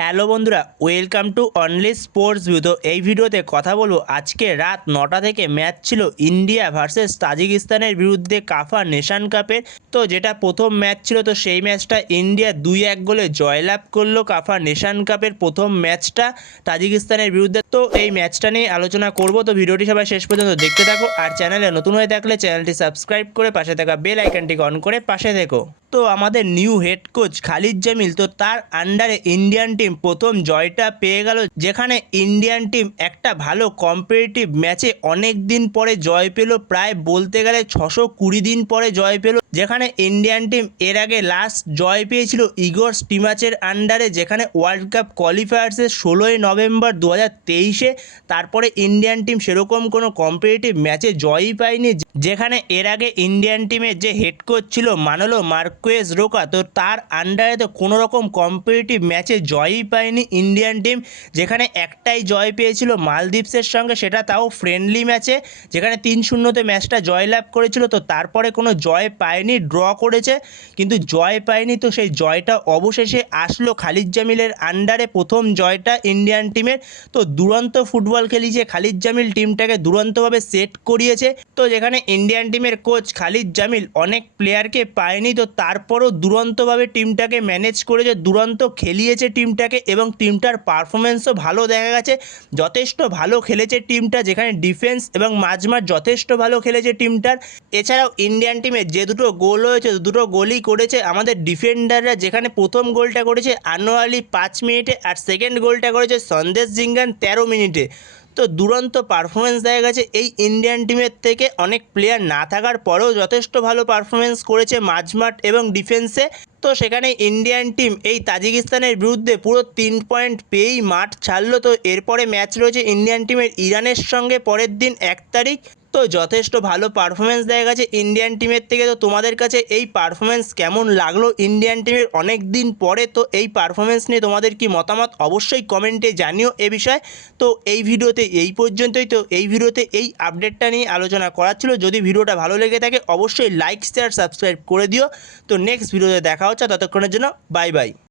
Hello বন্ধুরা welcome to only sports view তো এই ভিডিওতে কথা বলব, আজকে রাত নটা থেকে ম্যাচ ছিল ইন্ডিয়া ভার্সেস তাজিকিস্তানের বিরুদ্ধে কাফা নেশান কাপের। তো যেটা প্রথম ম্যাচ ছিল, তো সেই ম্যাচটা ইন্ডিয়া দুই এক গোলে জয়লাভ করল কাফা নেশান কাপের প্রথম ম্যাচটা তাজিকিস্তানের বিরুদ্ধে। তো এই ম্যাচটা নিয়ে আলোচনা করব, তো ভিডিওটি সবাই শেষ পর্যন্ত দেখতে থাকো। আর চ্যানেলে নতুন হয়ে থাকলে চ্যানেলটি সাবস্ক্রাইব করে পাশে থাকা বেল আইকনটিকে অন করে পাশে থেকো। তো আমাদের new head coach Khalid Jamil তো তার আন্ডারে ইন্ডিয়ান টিম প্রথম জয়টা পেয়ে গেল, যেখানে ইন্ডিয়ান টিম একটা ভালো কম্পিটিটিভ ম্যাচে অনেক দিন পরে জয় পেল, প্রায় বলতে গেলে ছশো কুড়ি দিন পরে জয় পেল। যেখানে ইন্ডিয়ান টিম এর আগে লাস্ট জয় পেয়েছিল ইগর স্টিমাচের আন্ডারে যেখানে ওয়ার্ল্ড কাপ কোয়ালিফায়ার্সের ষোলোই নভেম্বর দু তেইশে, তারপরে ইন্ডিয়ান টিম সেরকম কোনো কম্পিটিটিভ ম্যাচে জয়ই পায়নি, যেখানে এর আগে ইন্ডিয়ান টিমের যে হেড কোচ ছিল মানলো মার্কোয়েস রোকা তো তার আন্ডারে তো কোনো রকম কম্পিটিটিভ ম্যাচে জয়ই পায়নি ইন্ডিয়ান টিম যেখানে একটাই জয় পেয়েছিল মালদ্বীপসের সঙ্গে, সেটা তাও ফ্রেন্ডলি ম্যাচে যেখানে তিন শূন্যতে ম্যাচটা জয়লাভ করেছিল, তো তারপরে কোনো জয় পায়নি ড্র করেছে, কিন্তু জয় পায়নি তো সেই জয়টা অবশেষে আসলো খালিদ জামিলের আন্ডারে প্রথম জয়টা ইন্ডিয়ান টিমের তো দুরন্ত ফুটবল খেলিয়েছে খালিদ জামিল টিমটাকে দুরন্তভাবে সেট করিয়েছে। তো যেখানে ইন্ডিয়ান টিমের কোচ খালিদ জামিল অনেক প্লেয়ারকে পায়নি, তো তারপরও দুরন্তভাবে টিমটাকে ম্যানেজ করেছে, দুরন্ত খেলিয়েছে টিমটাকে এবং টিমটার পারফরমেন্সও ভালো দেখা গেছে। যথেষ্ট ভালো খেলেছে টিমটা যেখানে ডিফেন্স এবং মাঝমাঠ যথেষ্ট ভালো খেলেছে টিমটার এছাড়াও ইন্ডিয়ান টিমের যে দুটো গোল হয়েছে, দুটো গোলই করেছে। আমাদের ডিফেন্ডাররা যেখানে প্রথম গোলটা করেছে আনোয়ালি পাঁচ মিনিটে, আর সেকেন্ড গোলটা করেছে সন্দেশ জিঙ্গান তেরো মিনিটে। তো দুরন্ত পারফরমেন্স দেখা গেছে এই ইন্ডিয়ান টিমের থেকে। অনেক প্লেয়ার না থাকার পরেও যথেষ্ট ভালো পারফরমেন্স করেছে মাঝমাঠ এবং ডিফেন্সে তো সেখানে ইন্ডিয়ান টিম এই তাজিকিস্তানের বিরুদ্ধে পুরো তিন পয়েন্ট পেয়েই মাঠ ছাড়লো। তো এরপরে ম্যাচ রয়েছে ইন্ডিয়ান টিমের ইরানের সঙ্গে, পরের দিন এক তারিখ। তো যথেষ্ট ভালো পারফরমেন্স দেখা গেছে ইন্ডিয়ান টিমের থেকে। তো তোমাদের কাছে এই পারফরমেন্স কেমন লাগল ইন্ডিয়ান টিমের অনেক দিন পরে? তো এই পারফরমেন্স নিয়ে তোমাদের কি মতামত? অবশ্যই কমেন্টে জানিও এ বিষয়ে। তো এই ভিডিওতে এই পর্যন্তই। তো এই ভিডিওতে এই আপডেটটা নিয়ে আলোচনা করার ছিল। যদি ভিডিওটা ভালো লেগে থাকে, অবশ্যই লাইক শেয়ার সাবস্ক্রাইব করে দিও। তো নেক্সট ভিডিওতে দেখা হচ্ছে। ততক্ষণের জন্য বাই বাই